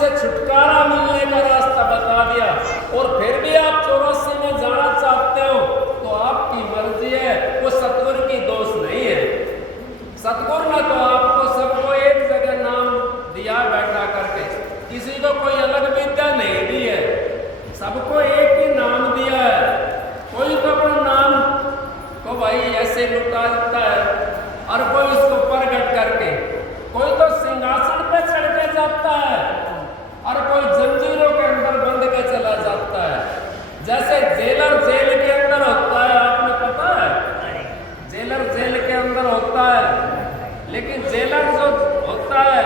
से छुटकारा मिलने का रास्ता बता दिया। और फिर भी आप 84 में जाना चाहते हो तो आपकी मर्जी है, वो सतगुरु की दोष नहीं है। सतगुरु ने तो आपको सबको एक जगह नाम दिया बैठा करके, किसी को कोई अलग विद्या नहीं दी है, सबको एक ही नाम दिया है। कोई तो अपना नाम को भाई ऐसे लुटा देता है और कोई उसको प्रगट करके, कोई तो सिंहासन पे चढ़ के जाता है और कोई जंजीरों के अंदर बंद के चला जाता है। जैसे जेलर जेल के अंदर होता है, आपने पता है, जेलर जेल के अंदर होता है, लेकिन जेलर जो होता है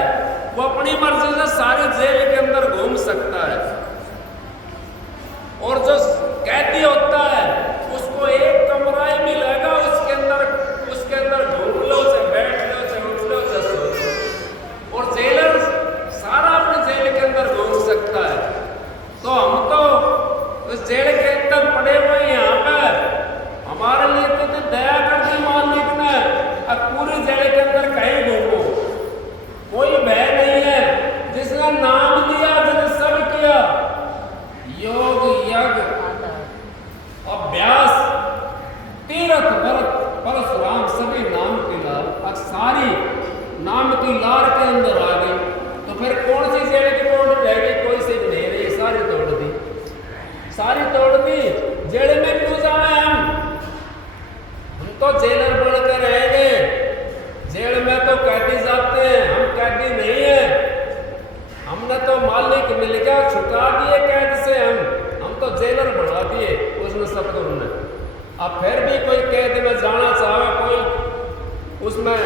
वो अपनी मर्जी से सारे जेल के अंदर घूम सकता है, और जो कैदी होता है उसको एक कमरा ही मिलेगा, उसके अंदर घूम लो, चाहे बैठ लो, चाहे उठ लो, चाहे सो लो, और जेलर सारा अपने जेल के अंदर घूम सकता है। तो हम तो उस जेल के अंदर पड़े हुए यहाँ पर, हमारे लिए तो दया कर दी मालिक ने, अब पूरी जेल के अंदर कहीं घूमो, कोई भय नहीं है। जिसने नाम दिया, जिसने सब किया, योग यज्ञ अभ्यास तीर्थ व्रत परशुराम सभी नाम की लाल, अब सारी नाम की लार के अंदर आ गई, तो फिर कौन सी जेल की तोड़ रह गई? कोई सी भी नहीं रही, सारी तोड़ दी, सारी तोड़ दी। जेल में क्यों जाए हम तो जेलर बनकर रहेंगे, जेल में तो कैदी जाते हैं, हम कैदी नहीं है। हमने तो मालिक मिल गया, छुटा दिए कैद से, हम तो जेलर बना दिए उसने सतगुरु ने। अब फिर भी कोई कैद में जाना चाहे, कोई उसमें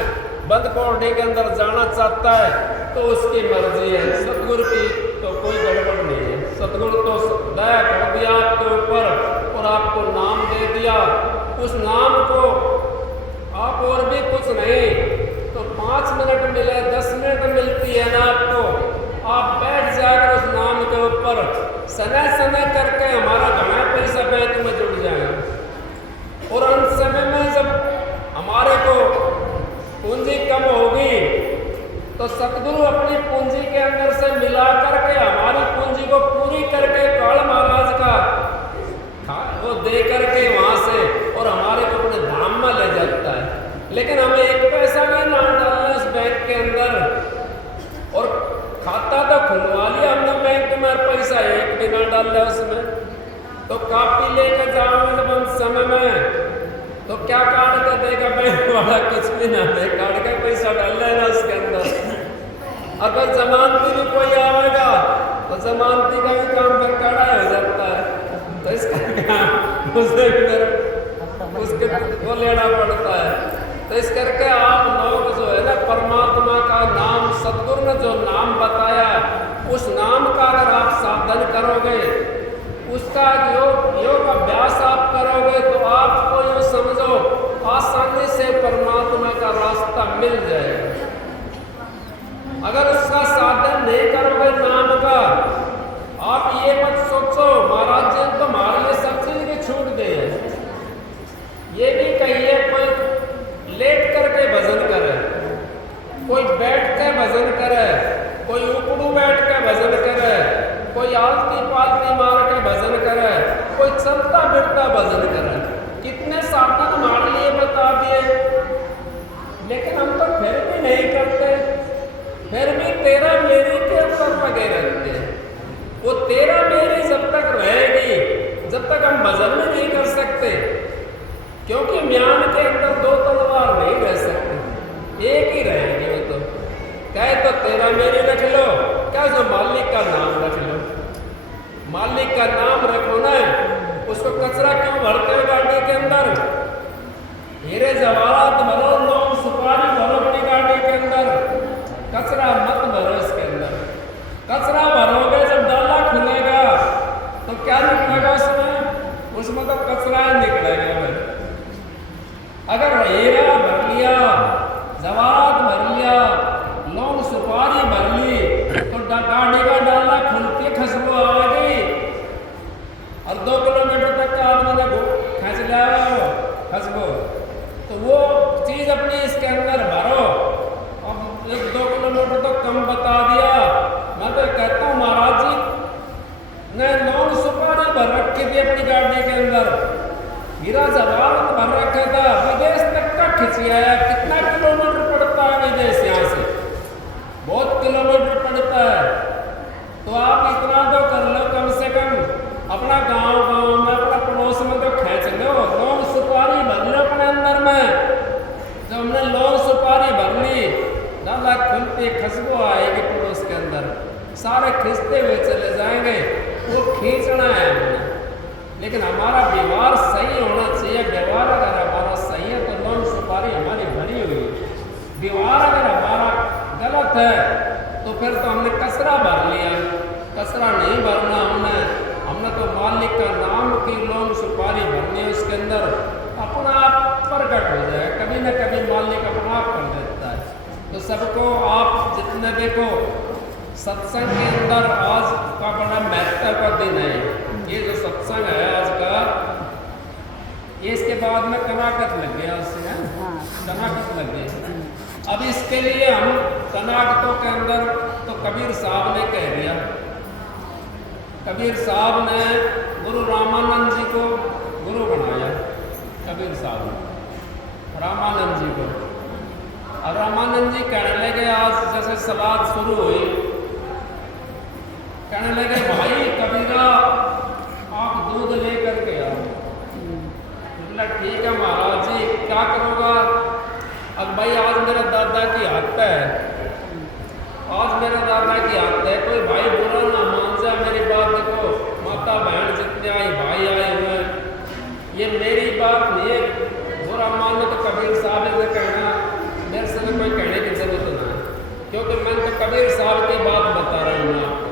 बंद कोठरी के अंदर जाना चाहता है तो उसकी मर्जी है, सतगुरु की तो कोई गड़बड़ नहीं है। सतगुरु तो दया कर दिया आपके ऊपर और आपको नाम दे दिया, उस नाम को आप और भी कुछ नहीं तो 5 मिनट मिले, 10 मिनट मिलती है ना आपको, आप बैठ जाकर उस नाम के ऊपर समय समय करके हमारा घना पैसा बैंक में जुड़ जाएगा। और अंत समय में जब हमारे को पूंजी कम होगी तो सतगुरु अपनी पूंजी के अंदर से मिला करके हमारी पूंजी को पूरी करके काल महाराज का वो दे करके वहां से और हमारे को अपने धाम में ले जाता है। लेकिन हमें एक पैसा भी ना डालना इस बैंक के अंदर, और खाता तो खुलवा लिया हमने बैंक में, पैसा एक भी ना डाल उसमें, तो कापी लेकर जाओगे जब हम समय में तो क्या काट कर देगा बैंक वाला? कुछ भी ना दे, काट के पैसा डाल लेना उसके अंदर। अगर जमानती भी कोई आएगा तो जमानती का भी काम फिर कड़ा हो जाता है, तो इसका क्या उसे फिर उसके वो लेना पड़ता है। तो इस करके आप लोग जो है ना, परमात्मा का नाम, सतगुरु ने जो नाम बताया उस नाम का अगर आप साधन करोगे, उसका योग अभ्यास आप करोगे तो आपको ये समझो आसानी से परमात्मा का रास्ता मिल जाएगा। अगर उसका साधन नहीं करोगे नाम का, आप ये मत सोचो महाराज जी तो हमारे लिए सब चीज की छूट दे, ये भी कहिए कोई लेट करके भजन करे, कोई बैठ के भजन करे, कोई उपड़ू बैठ के भजन करे, कोई आलती पालती मार के भजन करे, कोई चलता फिरता भजन करे, कितने साधन हमारे लिए बता दिए, लेकिन हम तो फिर भी नहीं करते, फिर भी तेरा मेरी के ऊपर लगे रहते हैं। वो तेरा मेरी जब तक रहेगी, जब तक हम भजन में नहीं कर सकते, क्योंकि म्यान के अंदर 2 तलवार नहीं रह सकती, एक ही रहेगी। वो तो कहे तो तेरा मेरी रख लो, क्या जो मालिक का नाम रख लो, मालिक का नाम रखो ना, उसको कचरा क्यों भरते हो गाड़ी के अंदर? हीरे जवाहरात भरो, लोग सुपारी भरो अपनी गाड़ी के अंदर, कचरा मत भरो इसके अंदर। कचरा भरोगे जब डाला खुलेगा तो क्या निकलेगा उसमें तो कचरा निकलेगा। अगर हीरा भर लिया, जवाहरात भर लिया, लौंग सुपारी भर ली तो गाड़ी का डाला खुल के खुशबू आ गई, और 2 किलोमीटर तक का आदमी ने खींच लिया खुशबू, तो वो चीज अपनी इसके अंदर भरो। अब 1-2 किलोमीटर तो कम बता दिया, मैं तो कहता हूँ रखी थी अपनी गाड़ी के अंदर, हीरा जवाहरात भर रखा था, विदेश तक का खिंच आया। कितना किलोमीटर पड़ता है विदेश यहाँ से? बहुत किलोमीटर पड़ता है। तो आप इतना तो कर लो, कम से कम अपना गांव में, अपना पड़ोस में तो खींच लो, लौंग सुपारी भर लो अपने अंदर में। जब हमने लौंग सुपारी भर ली, दादा खुलती खुशबू आएगी पड़ोस के अंदर, सारे खींचते हुए चले जाएंगे। वो खींचना है हमने, लेकिन हमारा व्यवहार सही होना चाहिए। व्यवहार अगर हमारा सही है तो लौंग सुपारी हमारी भरी हुई है। व्यवहार अगर हमारा गलत है तो फिर तो हमने कचरा भर लिया। कचरा नहीं भरना हमने तो मालिक का नाम की लौंग सुपारी भरनी है। उसके अंदर अपना आप प्रकट हो जाए, कभी न कभी मालिक अपना आप कर देता है। तो सबको आप जितने देखो, सत्संग के अंदर आज का बड़ा महत्व का दिन है। ये जो सत्संग है आज का, ये इसके बाद में कनाकत लग गया, उससे कनाकत लग गई। अब इसके लिए हम कनाकतों के अंदर तो कबीर साहब ने कह दिया। कबीर साहब ने गुरु रामानंद जी को गुरु बनाया। कबीर साहब ने रामानंद जी को, अब रामानंद जी कहने लगे, आज जैसे सलाद शुरू हुई, कहने लगे भाई कबीरा आप दूध लेकर के आओ। बोला ठीक है महाराज जी, क्या करूँगा? अब भाई आज मेरे दादा की हत्या है, आज मेरे दादा की हत्या है, कोई भाई बुरा ना मान जाए मेरी बात। देखो माता बहन जितने आई भाई आए हुए हैं, ये मेरी बात नहीं है, बुरा मानो तो कबीर साहब से कहना, मेरे से कोई कहने की जरूरत ना है, क्योंकि मैं तो कबीर साहब की बात बता रहा हूँ आपको।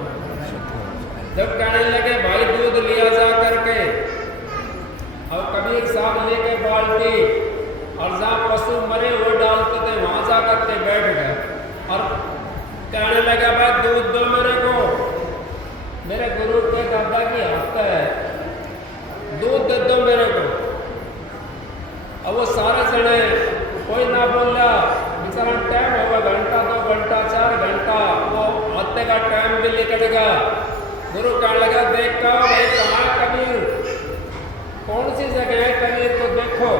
जब कहने लगे भाई दूध लिया जा करके, और कबीर साहब लेके बाल्टी, और जहाँ पशु मरे हुए डालते थे वहां जा करके बैठ गए और कहने लगा भाई दूध दो मेरे को, मेरे गुरु के दादा की हत्या है, दूध दे दो मेरे को। अब वो सारे जने कोई ना बोला, बेचारा टाइम होगा, घंटा 2 घंटा 4 घंटा, वो हत्या का टाइम भी निकल गया। गुरु कहने लगा देख का भाई कहाँ कबीर, कौन सी जगह है कबीर को देखो।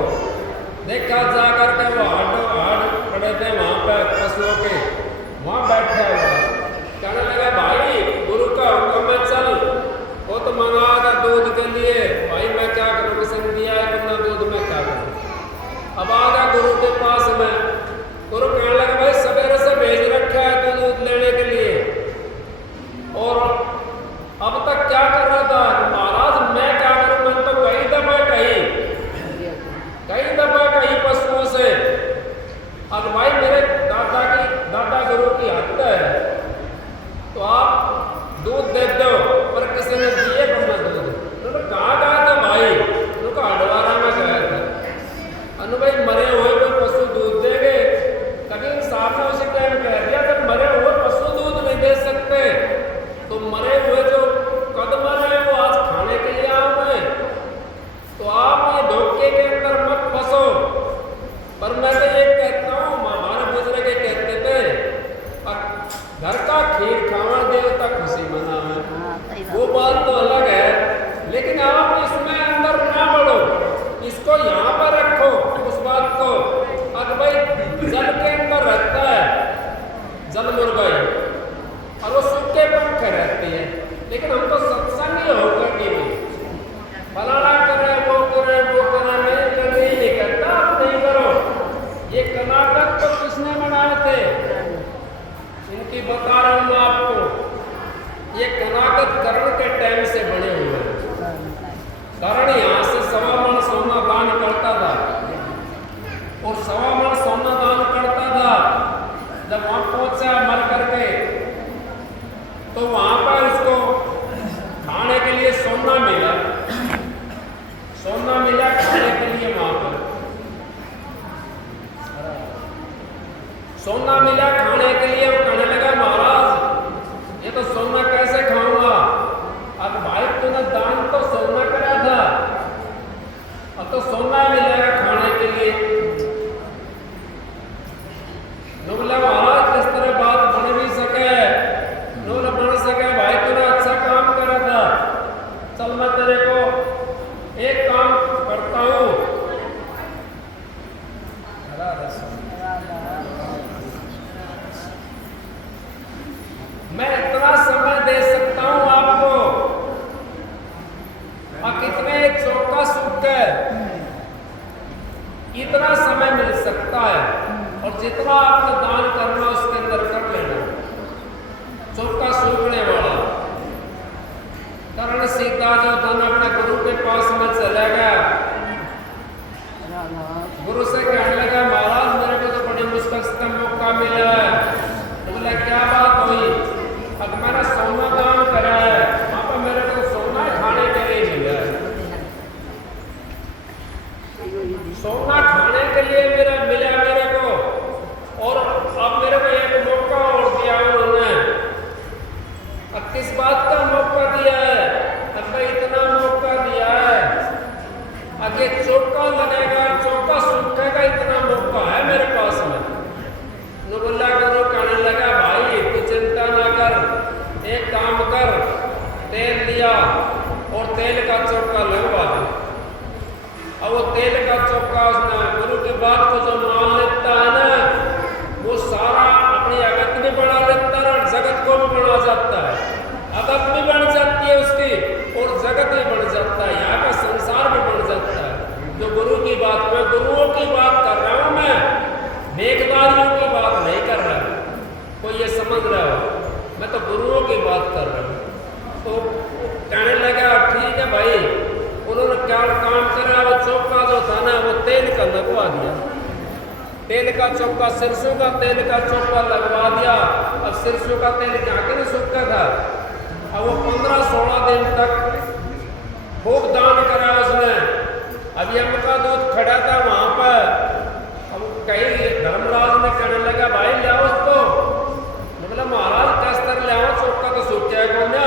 देखा जा करके वो हाड पड़े थे वहाँ पे पशुओं के, वहाँ बैठा हुआ। कहने लगा भाई गुरु का हुक्म है, चल। वो तो मंगा था दूध के लिए, भाई मैं क्या करूँ, किसी ने दिया है कितना दूध, मैं क्या करूँ। अब आ गया गुरु के पास में। गुरु कहने लगा भाई सवेरे से भेज रखा है तो दूध लेने के लिए, और अब तक क्या कर रहा था? महाराज मैं क्या करूँ, मैं तो कई दफा कहीं पशुओं से, अब भाई मेरे दादा गुरु की हत्या है, तो आप दूध दे दो, पर किसी ने दिए बनना दूध। तो कहाँ गया था भाई? उनका हडवारा में गया था। अनु भाई मरे हुए कोई पशु दूध देंगे? कबीर साहब ने उसी टाइम कह दिया जब मरे हुए पशु दूध नहीं दे सकते, तो मरे हुए जो कदम है वो आज खाने के लिए आओ में, तो आप ये धोखे के अंदर मत फंसो। पर मैं तो ये कहता हूँ, हमारे बुजुर्ग कहते थे घर का खीर खावा देवता खुशी मनावे, वो बात तो अलग है, लेकिन आप इसमें अंदर ना बढ़ो, इसको यहाँ पर रखो उस बात को। अब भाई जल के अंदर रहता है जल मुर्गा, और वो सूखे पंख रहती है, लेकिन हम तो सत्संग होकर के भी फलाना करे वो करे वो करे, मैं करने ही नहीं करता, आप नहीं करो। ये कर्नाटक तो किसने बनाए थे? इनकी बता रहा हूँ आपको, ये कर्नाटक करण के टाइम से बने हुए हैं। करण यहाँ से 1.25 मन सोना दान करता था, और 1.25 मन सोना दान करता था। जब वहां पहुंचा मर करके, तो वहां पर उसको खाने के लिए सोना मिला, खाने के लिए वहां पर सोना मिला खाने के लिए। वो कहने लगा महाराज ये तो सोना कैसे खाऊंगा? अब भाई तूने दान तो सोना करा था, अब तो सोना मिलेगा खाने के लिए। बोला महाराज किस तरह बात बन भी सके, बन सके, भाई तूने अच्छा काम करा था, चल मैं तेरे को इतना समय मिल सकता है और जितना आपने दान करना उसके अंदर कर लेना। चौका सूखने वाला करण सीता जो धन अपने गुरु के पास में चला गया, गुरु से कहने लगा महाराज मेरे को तो बड़ी मुश्किल से मौका मिला है। तो बोला क्या बात हुई? अब मैंने सोना दान करा है, वहां पर मेरे को सोना खाने के लिए मिला है, सोना खाने के लिए मेरा मिला मेरे को, और अब मेरे को एक मौका और दिया उन्होंने। अब किस बात का मौका दिया है? अब इतना मौका दिया है, आगे चौका लगेगा, चौका सूखेगा, इतना मौका है मेरे पास में। नुबुल्ला गुरु कहने लगा भाई तू चिंता ना कर, एक काम कर, तेल लिया और तेल का चौका लगवा दे। अब वो तेल का चौका उसने गुरु की बात को जो मान लेता है ना, वो सारा अपनी अगत भी बढ़ा लेता है और जगत को भी बढ़ा जाता है। अगत भी बढ़ जाती है उसकी और जगत भी बढ़ जाता है, यहाँ का संसार भी बढ़ जाता है। जो गुरु की बात, मैं गुरुओं की बात कर रहा हूँ, मैं मेघदारियों की बात नहीं कर रहा हूँ, कोई ये समझ रहा हो, मैं तो गुरुओं की बात कर रहा हूँ। तो कहने लगा ठीक है भाई। उन्होंने क्या काम करा, वो चौका जो था ना वो तेल का लगवा दिया, तेल का चौका, सरसों का तेल का चौका लगवा दिया। अब सरसों का तेल क्या के नहीं सूखा था। अब वो 15-16 दिन तक खूब दान करा उसने। अब यम का दूध खड़ा था वहां पर। अब कई धर्मराज ने कहने लगा भाई ले आओ उसको। मतलब महाराज किस तरह ले आओ, चौका तो सूख जाएगा ना।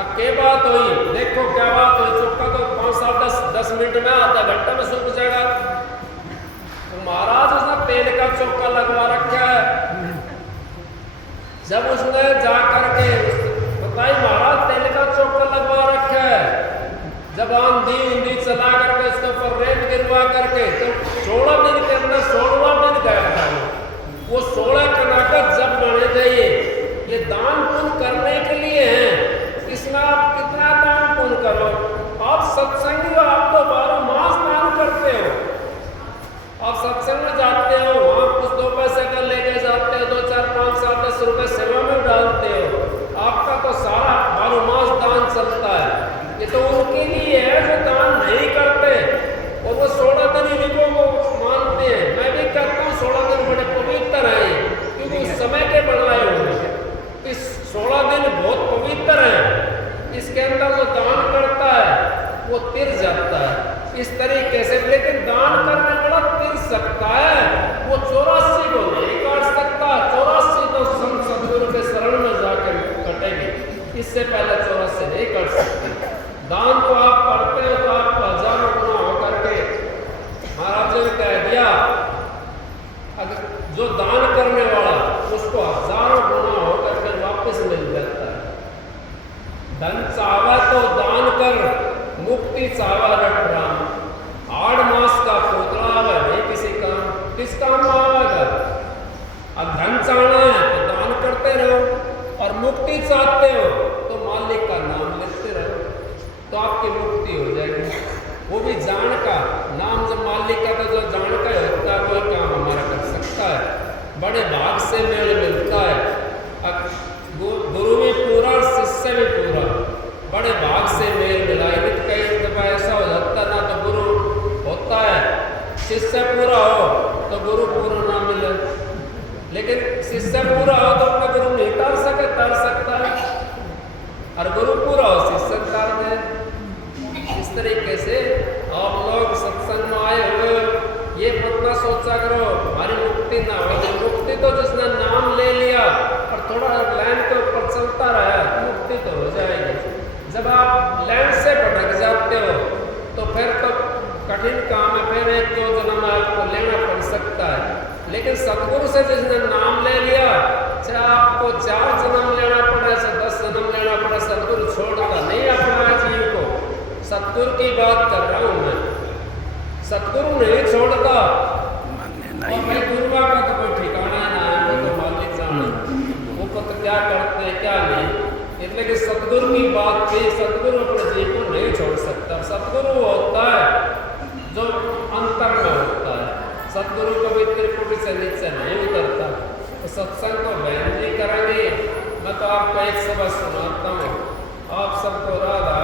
अब क्या बात हुई? देखो क्या बात हुई, चौका तो 5-7-10 मिनट में, आधा घंटा में सूख जाएगा। तो महाराज उसने तेल का चौका लगवा रखा है। जब उसने जा करके बताई महाराज तेल का चौका लगवा रखा है, जब आंधी चला करके इसके ऊपर रेत गिरवा करके, तो 16 दिन के अंदर 16वां दिन गया था वो 16 कनाकत जब बने चाहिए। ये दान पुण्य करने के लिए है, इसमें आप कितना दान पुण्य करो। आप सत्संगी हो, आप तो 12 मास दान करते हो। आप सत्संग में जाते हो, वहां कुछ 2 पैसे का लेके जाते हो, 2, 4, 5, 7, 10 रुपए सेवा में डालते हो। आपका तो सारा 12 मास दान चलता है। ये तो उनके लिए है जो दान नहीं करते, और वो 16 दिन इनको वो मानते हैं। मैं भी कहता हूँ 16 दिन बड़े पवित्र हैं, क्योंकि उस समय के बनाए हुए हैं। इस 16 दिन बहुत पवित्र हैं। इसके अंदर जो दान करता है वो तिर जाता है इस तरीके से। लेकिन दान करने वाला तिर सकता है, वो 84 को नहीं काट सकता। 84 तो संत सदगुरु के शरण में जाकर कटेगी, इससे पहले 84 नहीं कट सकते। दान तो आप करते हो तो आपको हजारों गुना होकर के, महाराज ने कह दिया अगर जो दान करने वाला उसको हजारों गुना होकर के वापस मिल जाता है। धन चावा तो दान कर, मुक्ति चावा रट राम। 8 मास का पुतला आवा नहीं किसी काम, किस काम में आवेगा? अब धन चाहना है तो दान करते रहो, और मुक्ति चाहते हो तो मालिक का नाम लेते रहो, तो आपकी मुक्ति हो जाएगी। वो भी जान का नाम, जब मालिक का तो जो जान का होता है कोई काम हमारा कर सकता है। बड़े भाग से मेल मिलता है। गुरु भी पूरा, शिष्य भी पूरा, बड़े भाग से मेल मिला। कई दफा ऐसा हो जाता ना तो गुरु होता है, शिष्य पूरा हो तो गुरु पूरा ना मिले। लेकिन शिष्य पूरा हो तो अपना गुरु नहीं तार सके, तार सकता है, और गुरु पूरा हो शिष्य तार दे। इस तरीके से आप लोग सत्संग में आए हुए, ये मत ना सोचा करो हमारी मुक्ति ना हो। मुक्ति तो जिसने नाम ले लिया और थोड़ा लाइन के ऊपर चलता रहा, मुक्ति तो हो जाएगी। जब आप लाइन से भटक जाते हो तो फिर तो कठिन काम है, फिर 1-2 जन्म आपको लेना पड़ सकता है। लेकिन सतगुरु से जिसने नाम ले लिया, चाहे आपको 4 जन्म लेना पड़े, चाहे 10 जन्म लेना पड़े, सतगुरु छोड़ता नहीं अपना जीव को। सतगुरु की बात कर रहा हूँ मैं, सतगुरु नहीं छोड़ता। और भाई गुरुआ का तो कोई ठिकाना ना है, वो तो मालिक जाने, वो तो क्या करते हैं क्या नहीं। इसलिए कि सतगुरु की बात थी, सतगुरु अपने जीव को नहीं छोड़ सकता। सतगुरु होता है जो अंतर में होता है। सतगुरु पवित्र कुटी से नीचे नहीं उतरता। तो सत्संग को बेनती करेंगे। मैं तो आपको एक सबक सुनाता हूँ। आप सबको राधा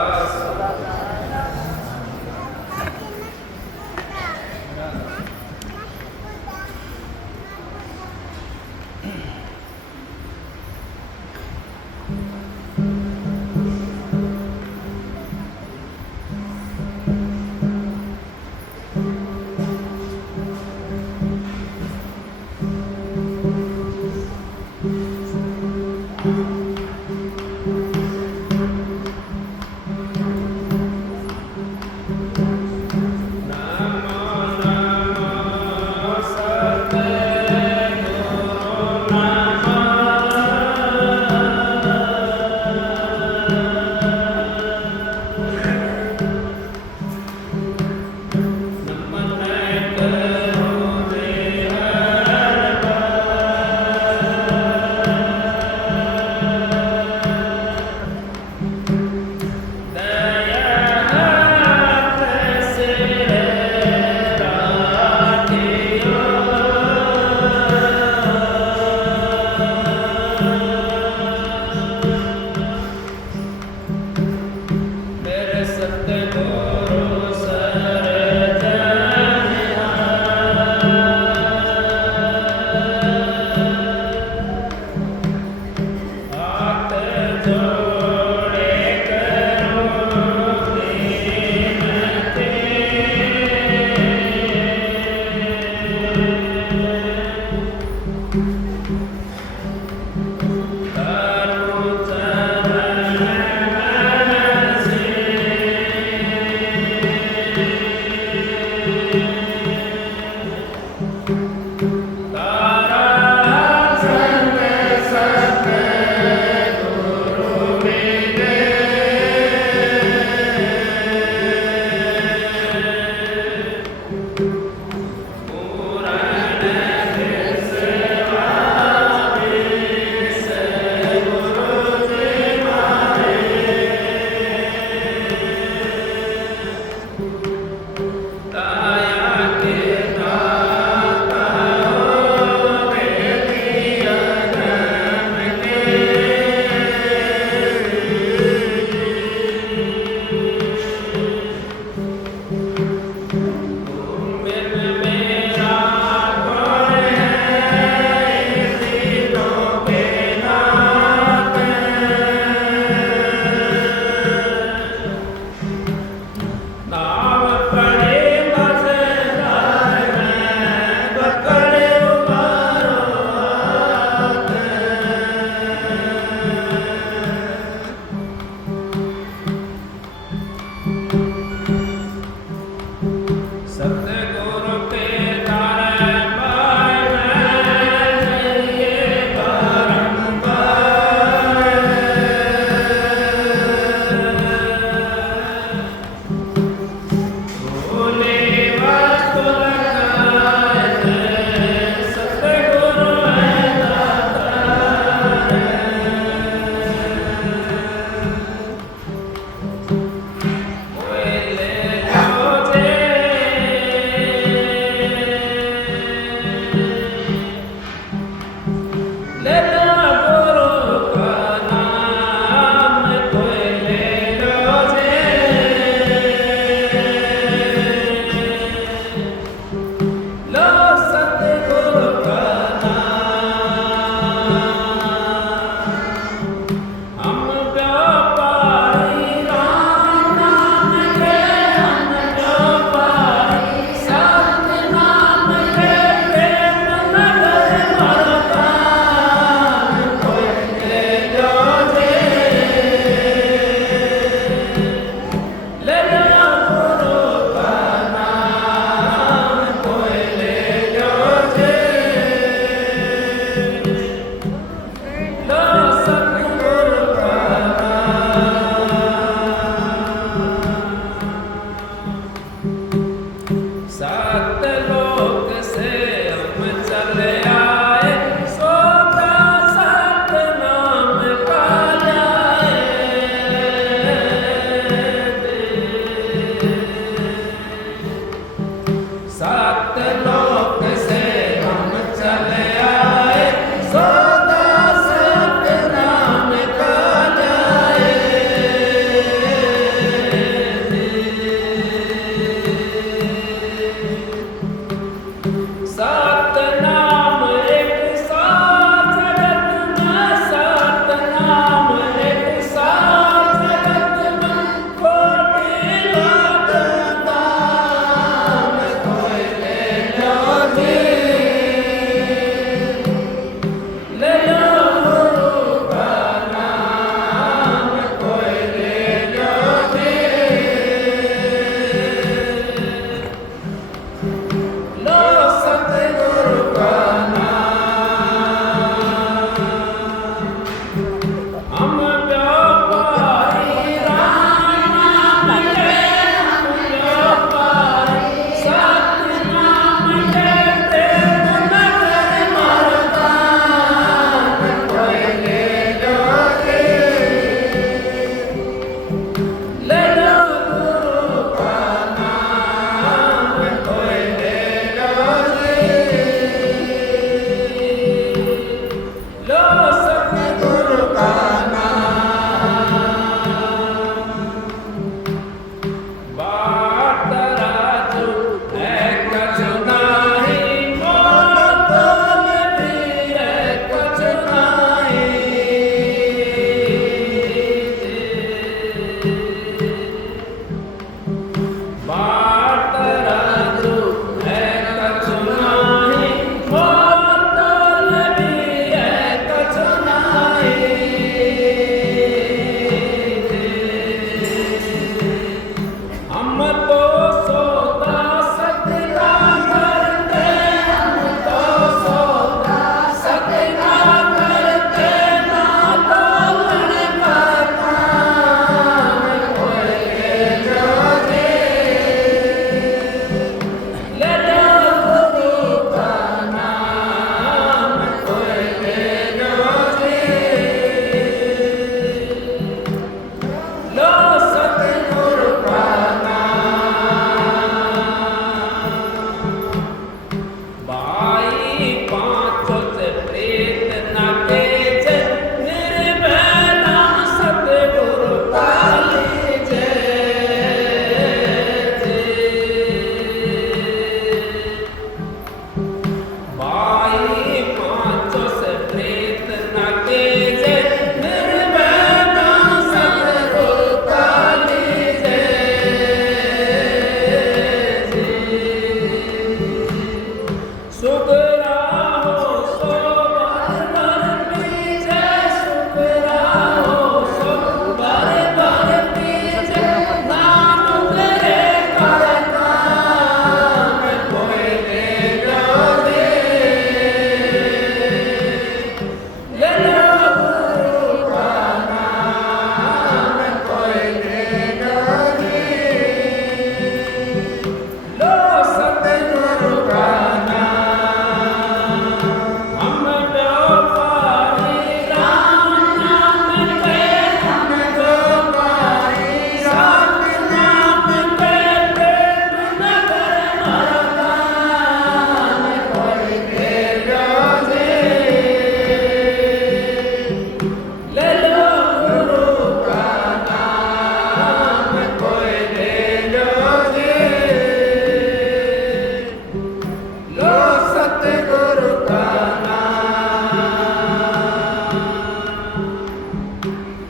सतगुरु का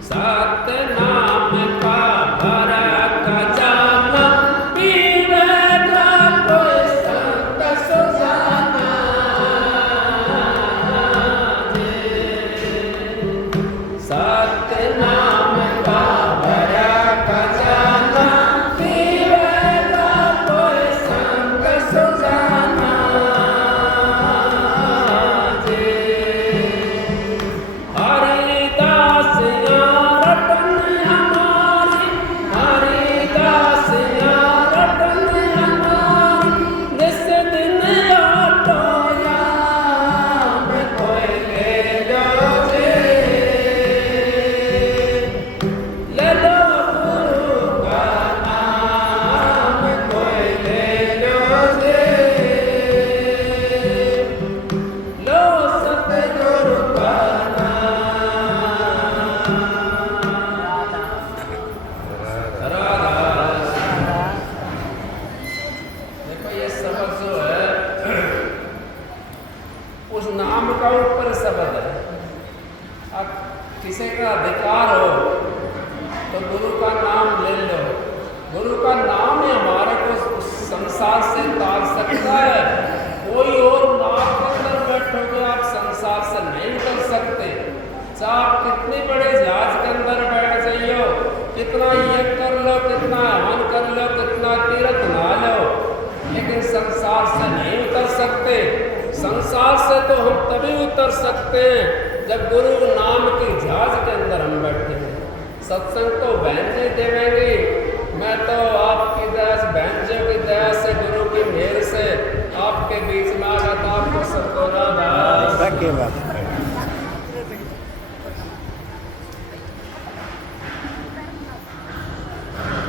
सतनाम का भरा खजाना पीवेगा कोई संत सुजाना सतनाम का भरा खजाना पीवेगा कोई संत सुजाना हरिदास रतन हमारी हरिदास रतन हमारी निस दिन आटो याम कोई ले लो जी ले लो गुरु का नाम कोई ले लो जी लो सतगुरु का देखो ये शब्द जो है उस नाम का ऊपर शब्द है। अब किसी का अधिकार हो तो गुरु का नाम ले लो। गुरु का नाम ही हमारे को संसार से तार सकता है। कोई और नाम के अंदर बैठोगे आप संसार से नहीं कर सकते। चाहे आप कितने बड़े जहाज के अंदर बैठ जाइयो, कितना यज्ञ कर लो, कितना हवन कर लो, कितना तीर्थ नहा लो, लेकिन संसार से नहीं उतर सकते। संसार से तो हम तभी उतर सकते हैं जब गुरु नाम की जहाज के अंदर हम बैठे हैं। सत्संग तो बहन जी देवेंगे। मैं तो आपकी दया से, बहन जी की दया से, गुरु की मेहर से आपके बीच में आ जाता। आपको सबको राधा।